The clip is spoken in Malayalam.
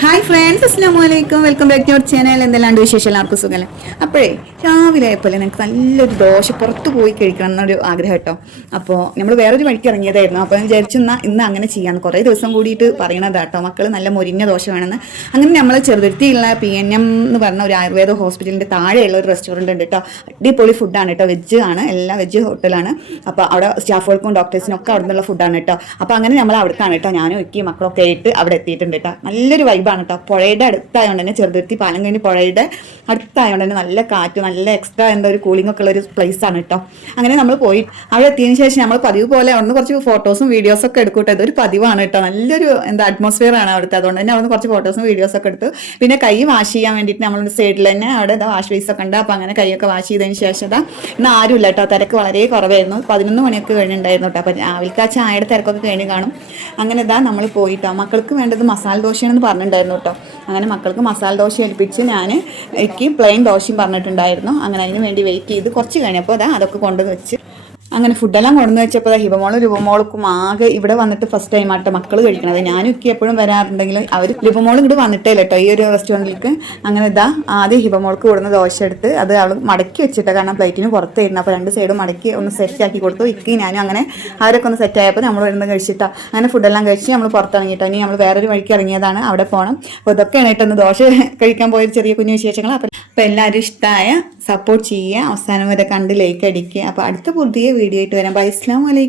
ഹായ് ഫ്രണ്ട്സ് അസ്സാം വലൈക്കും welcome back to our channel എന്തെല്ലാണ്ട് വിശേഷം? എല്ലാവർക്കും സുഖമല്ലേ അപ്പോഴേ രാവിലെ ആയപ്പോലെ എനിക്ക് നല്ലൊരു ദോശ പുറത്ത് പോയി കഴിക്കണം എന്നൊരു ആഗ്രഹം കേട്ടോ. അപ്പോൾ നമ്മൾ വേറൊരു വഴിക്ക് ഇറങ്ങിയതായിരുന്നു. അപ്പോൾ ഞാൻ വിചാരിച്ചു എന്നാൽ ഇന്ന് അങ്ങനെ ചെയ്യാമെന്ന് കുറേ ദിവസം കൂടിയിട്ട് പറയണത് കേട്ടോ. മക്കൾ നല്ല മുരിഞ്ഞ ദോശ വേണമെന്ന്. അങ്ങനെ നമ്മൾ ചെറുതിരുത്തിയുള്ള പി എൻ എം എന്ന് പറഞ്ഞ ഒരു ആയുർവേദ ഹോസ്പിറ്റലിന്റെ താഴെയുള്ള ഒരു റെസ്റ്റോറന്റ് ഉണ്ട് കേട്ടോ. അടിപൊളി ഫുഡാണ് കേട്ടോ. വെജ് ആണ്. എല്ലാ വെജ് ഹോട്ടലാണ്. അപ്പോൾ അവിടെ സ്റ്റാഫുകൾക്കും ഡോക്ടേഴ്സിനും ഒക്കെ അവിടെ നിന്നുള്ള ഫുഡാണ് കേട്ടോ. അപ്പോൾ അങ്ങനെ നമ്മൾ അവിടേക്കാണ് കേട്ടോ. ഞാനും ഒക്കി മക്കളൊക്കെ ആയിട്ട് അവിടെ എത്തിയിട്ടുണ്ട് കേട്ടോ. നല്ലൊരു വൈബാണ് കേട്ടോ പുഴയുടെ അടുത്തായതുകൊണ്ട് തന്നെ ചെറുതുരുത്തി പാലം കഴിഞ്ഞ് പുഴയുടെ അടുത്തായതുകൊണ്ട് തന്നെ നല്ല കാറ്റ് നല്ല എക്സ്ട്രാ എന്താ ഒരു കൂളിംഗ് ഒക്കെ ഉള്ള ഒരു പ്ലേസ് ആണ് കേട്ടോ അങ്ങനെ നമ്മൾ പോയി. അവിടെ എത്തിയതിന് ശേഷം നമ്മൾ പതിവ് പോലെ അവിടുന്ന് കുറച്ച് ഫോട്ടോസും വീഡിയോസും ഒക്കെ എടുക്കൂട്ടോ ഇതൊരു പതിവാണ് കേട്ടോ നല്ലൊരു എന്താ അറ്റ്മോസ്ഫിയർ ആണ് അവിടുത്തെ. അതുകൊണ്ട് തന്നെ അവിടുന്ന് കുറച്ച് ഫോട്ടോസും വീഡിയോസും ഒക്കെ എടുത്തു. പിന്നെ കൈ വാഷ് ചെയ്യാൻ വേണ്ടിയിട്ട് നമ്മൾ സൈഡിൽ തന്നെ അവിടെ ഇതാ വാഷ് ബേസ് ഒക്കെ ഉണ്ട്. അപ്പോൾ അങ്ങനെ കൈയൊക്കെ വാഷ് ചെയ്തതിന് ശേഷം ഇതാ ഇന്ന് ആരുമില്ല കേട്ടോ തിരക്ക് വളരെ കുറവായിരുന്നു. പതിനൊന്ന് മണിയൊക്കെ കഴിഞ്ഞിട്ടുണ്ടായിരുന്നു കേട്ടോ അപ്പോൾ രാവിലത്തെ ആ ചായയുടെ തിരക്കൊക്കെ കഴിഞ്ഞ് കാണും. അങ്ങനെ ഇതാ നമ്മൾ പോയിട്ടോ മക്കൾക്ക് വേണ്ടത് മസാല ദോശയാണെന്ന് പറഞ്ഞിട്ടുണ്ടായിരുന്നു കേട്ടോ. അങ്ങനെ മക്കൾക്ക് മസാല ദോശ ഏൽപ്പിച്ച് ഞാൻ എനിക്ക് പ്ലെയിൻ ദോശയും പറഞ്ഞിട്ടുണ്ടായിരുന്നു. അങ്ങനെ അതിന് വേണ്ടി വെയിറ്റ് ചെയ്ത് കുറച്ച് കഴിഞ്ഞപ്പോൾ അതാ അതൊക്കെ കൊണ്ടുവന്ന് വെച്ച് അങ്ങനെ ഫുഡെല്ലാം കൊണ്ടുവന്ന് വെച്ചപ്പോൾ ദാ ഹിബമോളും രൂപമോൾക്കും ആകെ ഇവിടെ വന്നിട്ട് ഫസ്റ്റ് ടൈം ആയിട്ട് മക്കൾ കഴിക്കണത്. ഞാനും ഒക്കെ എപ്പോഴും വരാറുണ്ടെങ്കിലും അവർ രൂപമോളും ഇങ്ങോട്ട് വന്നിട്ടേ കേട്ടോ ഈ ഒരു റെസ്റ്റോറന്റിലേക്ക് അങ്ങനെ ഇതാ ആദ്യം ഹിബമോൾക്ക് കൊടുന്ന ദോശ എടുത്ത് അത് അവൾ മടക്കി വെച്ചിട്ട് കാരണം പ്ലേറ്റിന് പുറത്തായിരുന്നു. അപ്പോൾ രണ്ട് സൈഡും മടക്കി ഒന്ന് സെറ്റ് ആക്കി കൊടുത്തു. ഇക്കി ഞാനും അങ്ങനെ അവരൊക്കെ ഒന്ന് സെറ്റ് ആയപ്പോൾ നമ്മൾ വരുന്നത് കഴിച്ചിട്ടാ. അങ്ങനെ ഫുഡെല്ലാം കഴിച്ച് നമ്മൾ പുറത്തിറങ്ങിയിട്ടോ ഇനി നമ്മൾ വേറൊരു വഴിക്ക് ഇറങ്ങിയതാണ്. അവിടെ പോകണം അപ്പോൾ ഇതൊക്കെയാണ് കേട്ടോ ദോശ കഴിക്കാൻ പോയ ചെറിയ കുഞ്ഞു വിശേഷങ്ങൾ അപ്പോൾ എല്ലാവരും ഇഷ്ടമായ സപ്പോർട്ട് ചെയ്യുക. അവസാനം വരെ കണ്ട് ലൈക്ക് അടിക്കുക. അപ്പോൾ അടുത്ത പുതിയ വീഡിയോ ആയിട്ട് വരാം. ബൈ അസ്ലാം വലൈക്കും